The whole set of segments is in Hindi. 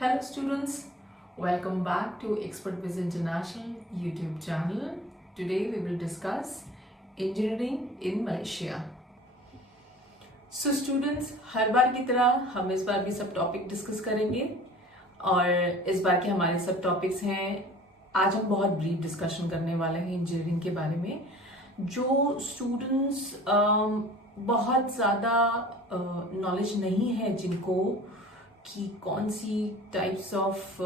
Hello students, welcome back to Expert Biz International YouTube channel. Today we will discuss engineering in Malaysia. So students, हर बार की तरह हम इस बार भी सब टॉपिक डिस्कस करेंगे और इस बार के हमारे सब टॉपिक्स हैं। आज हम बहुत ब्रीफ डिस्कशन करने वाले हैं इंजीनियरिंग के बारे में। जो स्टूडेंट्स बहुत ज़्यादा नॉलेज नहीं है जिनको कि कौन सी टाइप्स ऑफ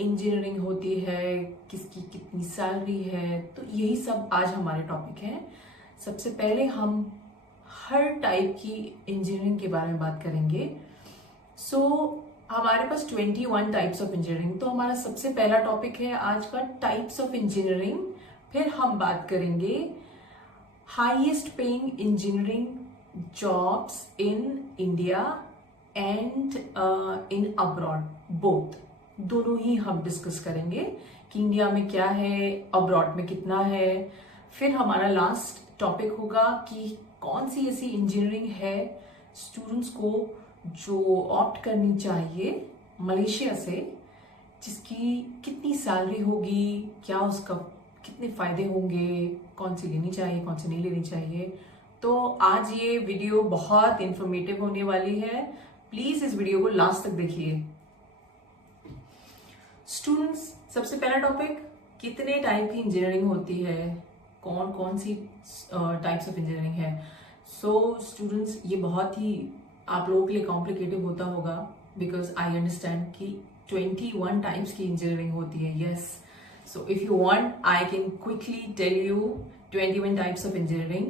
इंजीनियरिंग होती है, किसकी कितनी सैलरी है, तो यही सब आज हमारे टॉपिक हैं। सबसे पहले हम हर टाइप की इंजीनियरिंग के बारे में बात करेंगे। हमारे पास 21 टाइप्स ऑफ इंजीनियरिंग, तो हमारा सबसे पहला टॉपिक है आज का टाइप्स ऑफ इंजीनियरिंग। फिर हम बात करेंगे highest paying engineering jobs in India and in abroad, both, दोनों ही हम डिस्कस करेंगे कि इंडिया में क्या है, अब्रॉड में कितना है। फिर हमारा लास्ट टॉपिक होगा कि कौन सी ऐसी इंजीनियरिंग है स्टूडेंट्स को जो ऑप्ट करनी चाहिए मलेशिया से, जिसकी कितनी सैलरी होगी, क्या उसका कितने फायदे होंगे, कौन सी लेनी चाहिए, कौन सी नहीं लेनी चाहिए। तो आज ये वीडियो बहुत इंफॉर्मेटिव होने वाली है, प्लीज इस वीडियो को लास्ट तक देखिए। स्टूडेंट्स, सबसे पहला टॉपिक, कितने टाइप की इंजीनियरिंग होती है, कौन कौन सी टाइप्स ऑफ इंजीनियरिंग है। स्टूडेंट्स, ये बहुत ही आप लोगों के लिए कॉम्प्लिकेटिव होता होगा बिकॉज आई अंडरस्टैंड कि 21 टाइप्स की इंजीनियरिंग होती है। Yes, so if you want I can quickly tell you 21 types of engineering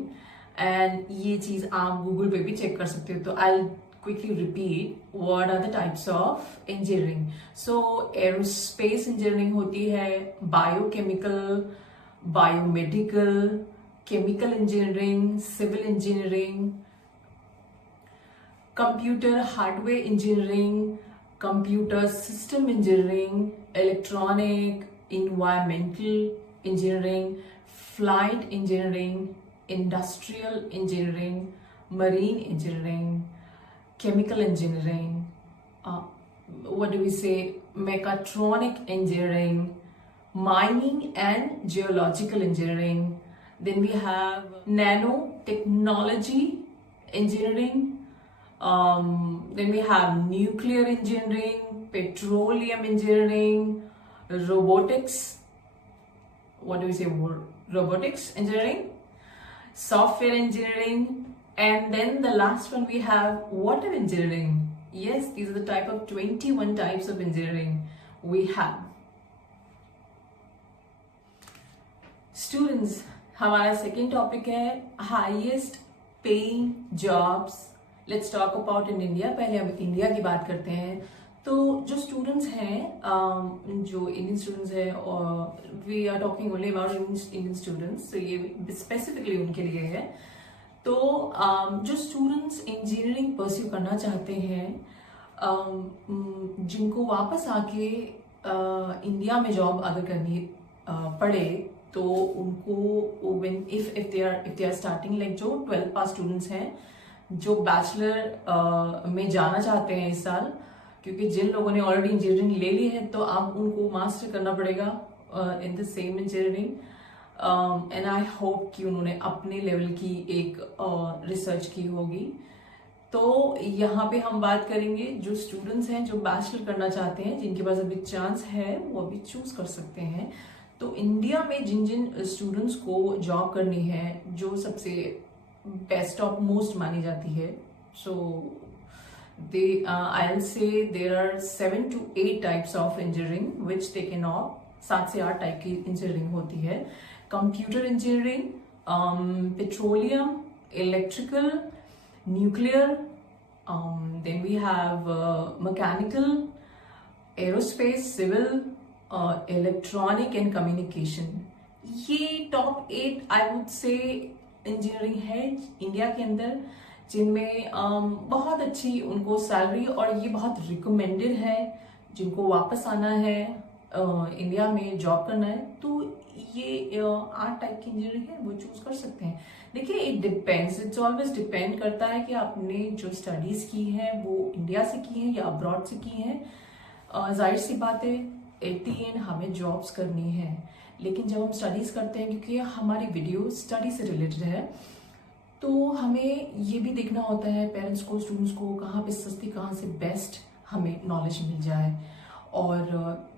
and ये चीज आप गूगल पे भी चेक कर सकते हो। तो आई quickly repeat what are the types of engineering. So aerospace engineering होती है, biochemical, biomedical, chemical engineering, civil engineering, computer hardware engineering, computer system engineering, electronic, environmental engineering, flight engineering, industrial engineering, marine engineering, chemical engineering, mechatronic engineering, mining and geological engineering. Then we have nanotechnology engineering. Then we have nuclear engineering, petroleum engineering, robotics. Robotics engineering, software engineering. And then the last one we have water engineering. Yes, these are the type of 21 types of engineering we have. Students, हमारा second topic है highest paying jobs. Let's talk about in India. पहले हम इंडिया की बात करते हैं। तो जो स्टूडेंट्स हैं, जो इंडियन स्टूडेंट्स हैं, और we are talking only about Indian students, तो ये स्पेसिफिकली उनके लिए है। तो जो स्टूडेंट्स इंजीनियरिंग परस्यू करना चाहते हैं, जिनको वापस आके इंडिया में जॉब अगर करनी पड़े, तो उनको if they are starting, like जो 12th पास स्टूडेंट्स हैं जो बैचलर में जाना चाहते हैं इस साल, क्योंकि जिन लोगों ने ऑलरेडी इंजीनियरिंग ले ली है तो अब उनको मास्टर करना पड़ेगा in the same engineering. And I hope कि उन्होंने अपने लेवल की एक रिसर्च की होगी। तो यहाँ पे हम बात करेंगे जो स्टूडेंट्स हैं जो बैचलर करना चाहते हैं, जिनके पास अभी चांस है, वो अभी चूज कर सकते हैं। तो इंडिया में जिन जिन स्टूडेंट्स को जॉब करनी है, जो सबसे बेस्ट ऑफ मोस्ट मानी जाती है, so they I will say there are 7 to 8 types of engineering which they can opt. 7 से 8 टाइप की इंजीनियरिंग होती है। Computer engineering, petroleum, electrical, nuclear, then we have mechanical, aerospace, civil, electronic and communication. ये top 8 I would say engineering है इंडिया के अंदर, जिनमें बहुत अच्छी उनको सैलरी, और ये बहुत रिकमेंडेड है जिनको वापस आना है इंडिया में जॉब करना है, तो ये 8 टाइप की इंजीनियरिंग है, वो चूज कर सकते हैं। देखिए, it depends, it's always depend करता है कि आपने जो स्टडीज की है वो इंडिया से की है या अब्रॉड से की है। जाहिर सी बात है एट द एंड हमें जॉब्स करनी है, लेकिन जब हम स्टडीज़ करते हैं, क्योंकि हमारी वीडियो स्टडी से रिलेटेड है, तो हमें ये भी देखना होता है पेरेंट्स को, स्टूडेंट्स को, कहाँ पे सस्ती, कहाँ से बेस्ट हमें नॉलेज मिल जाए, और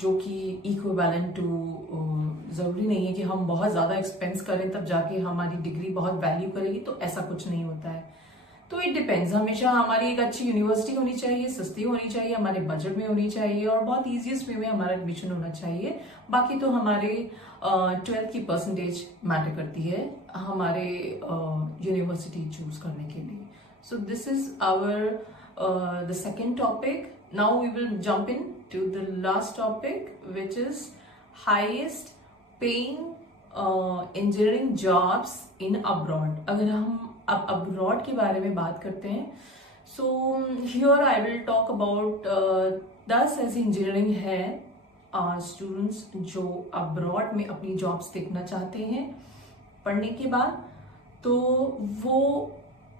जो कि इक्विवेलेंट टू, ज़रूरी नहीं है कि हम बहुत ज़्यादा एक्सपेंस करें तब जाके हमारी डिग्री बहुत वैल्यू करेगी, तो ऐसा कुछ नहीं होता है। तो इट डिपेंड्स, हमेशा हमारी एक अच्छी यूनिवर्सिटी होनी चाहिए, सस्ती होनी चाहिए, हमारे बजट में होनी चाहिए, और बहुत ईजीएस्ट वे में हमारा एडमिशन होना चाहिए। बाकी तो हमारे 12th की परसेंटेज मैटर करती है हमारे यूनिवर्सिटी चूज करने के लिए। So this is our the second topic. Now we will jump in to the last topic, which is highest paying engineering jobs in abroad. अगर हम अब abroad के बारे में बात करते हैं, so here I will talk about 10 ऐसी इंजीनियरिंग है स्टूडेंट्स जो abroad में अपनी जॉब्स देखना चाहते हैं पढ़ने के बाद, तो वो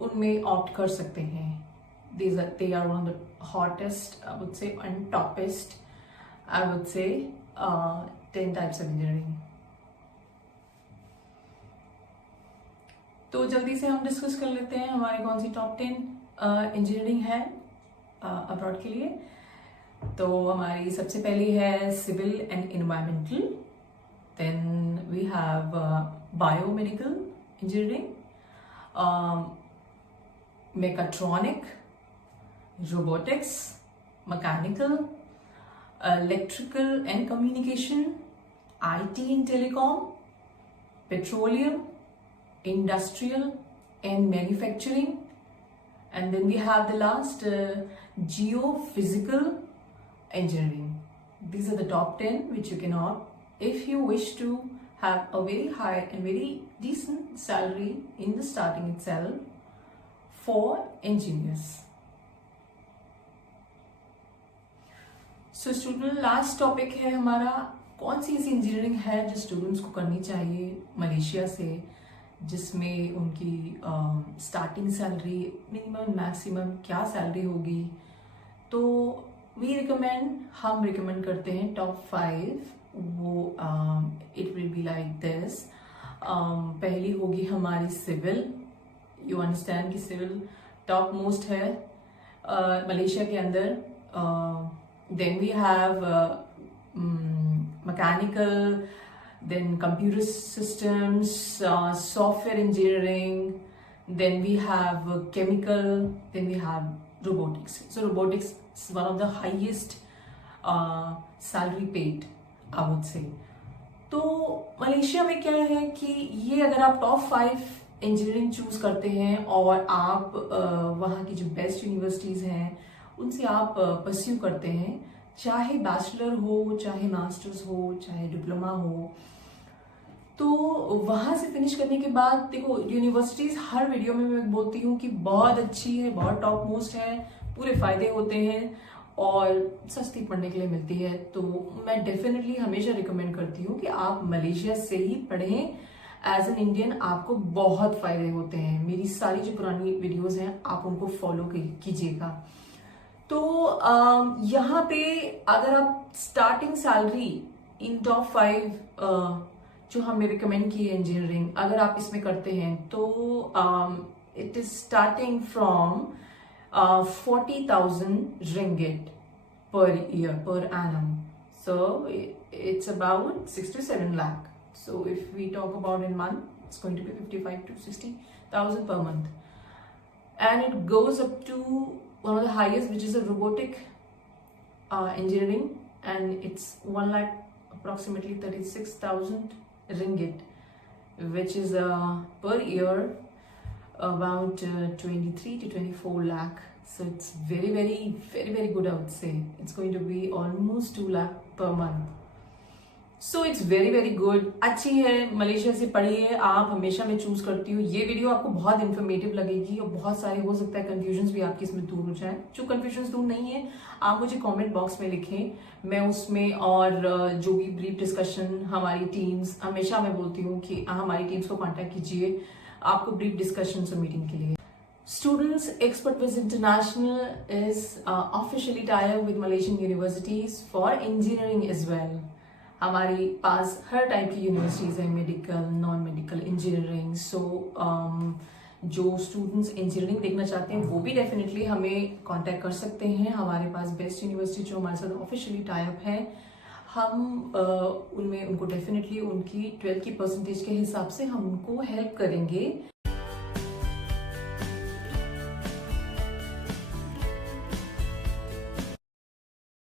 उनमें ऑप्ट कर सकते हैं. They are one of the hottest, I would say, and toppest, I would say, 10 types of engineering. तो जल्दी से हम डिस्कस कर लेते हैं हमारे कौन सी टॉप 10 इंजीनियरिंग है अब्रॉड के लिए. तो हमारी सबसे पहली है civil and environmental, then we have biomedical engineering, mechatronic, robotics, mechanical, electrical and communication, IT and telecom, petroleum, industrial and manufacturing, and then we have the last geophysical engineering. These are the top 10 which you can opt if you wish to have a very high and very decent salary in the starting itself for engineers. So student, last topic है हमारा, कौन सी ऐसी इंजीनियरिंग है जो स्टूडेंट्स को करनी चाहिए मलेशिया से, जिसमें उनकी स्टार्टिंग सैलरी मिनिमम मैक्सिमम क्या सैलरी होगी. तो हम रिकमेंड करते हैं टॉप 5. वो it will be like this. पहली होगी हमारी सिविल. यू अंडरस्टैंड कि सिविल टॉप मोस्ट है मलेशिया के अंदर. Then we have mechanical, then computer systems, software engineering, then we have chemical, then we have robotics. So robotics is one of the highest salary paid, I would say. तो मलेशिया में क्या है कि ये अगर आप टॉप 5 इंजीनियरिंग चूज करते हैं और आप वहाँ की जो बेस्ट यूनिवर्सिटीज हैं उनसे आप परस्यू करते हैं, चाहे बैचलर हो, चाहे मास्टर्स हो, चाहे डिप्लोमा हो, तो वहाँ से फिनिश करने के बाद देखो यूनिवर्सिटीज़ हर वीडियो में मैं बोलती हूँ कि बहुत अच्छी है, बहुत टॉप मोस्ट है, पूरे फायदे होते हैं और सस्ती पढ़ने के लिए मिलती है. तो मैं डेफिनेटली हमेशा रिकमेंड करती हूँ कि आप मलेशिया से ही पढ़ें. एज एन इंडियन आपको बहुत फायदे होते हैं. मेरी सारी जो पुरानी वीडियोज़ हैं आप उनको फॉलो कीजिएगा. तो यहाँ पे अगर आप स्टार्टिंग सैलरी इन टॉप 5 जो हमें रिकमेंड की है इंजीनियरिंग, अगर आप इसमें करते हैं तो it is starting from 40,000 ringgit per year, per annum. So it's about 6 to 7 lakh. So if we talk about in month, it's going to be 55 to 60,000 per month. And it goes up to one of the highest, which is a robotic engineering, and it's 1 lakh approximately 36,000 ringgit, which is per year about 23 to 24 lakh. So it's very good, I would say. It's going to be almost 2 lakh per month. So it's very good. अच्छी है, मलेशिया से पढ़िए आप, हमेशा मैं चूज करती हूँ. ये वीडियो आपको बहुत इन्फॉर्मेटिव लगेगी और बहुत सारे हो सकता है कंफ्यूजन भी आपकी इसमें दूर हो जाए. जो कंफ्यूजन दूर नहीं है आप मुझे कमेंट बॉक्स में लिखें, मैं उसमें और जो भी ब्रीफ डिस्कशन हमारी टीम्स, हमेशा मैं बोलती हूँ कि हमारी टीम्स को कांटेक्ट कीजिए आपको ब्रीफ डिस्कशन और मीटिंग के लिए. Students Expert Viz International is officially tied up with Malaysian universities for engineering as well. हमारे पास हर टाइप की यूनिवर्सिटीज़ हैं, मेडिकल, नॉन मेडिकल, इंजीनियरिंग. सो जो स्टूडेंट्स इंजीनियरिंग देखना चाहते हैं वो भी डेफिनेटली हमें कांटेक्ट कर सकते हैं. हमारे पास बेस्ट यूनिवर्सिटी जो हमारे साथ ऑफिशियली टाई अप है, हम उनमें उनको डेफिनेटली उनकी 12th की परसेंटेज के हिसाब से हम उनको हेल्प करेंगे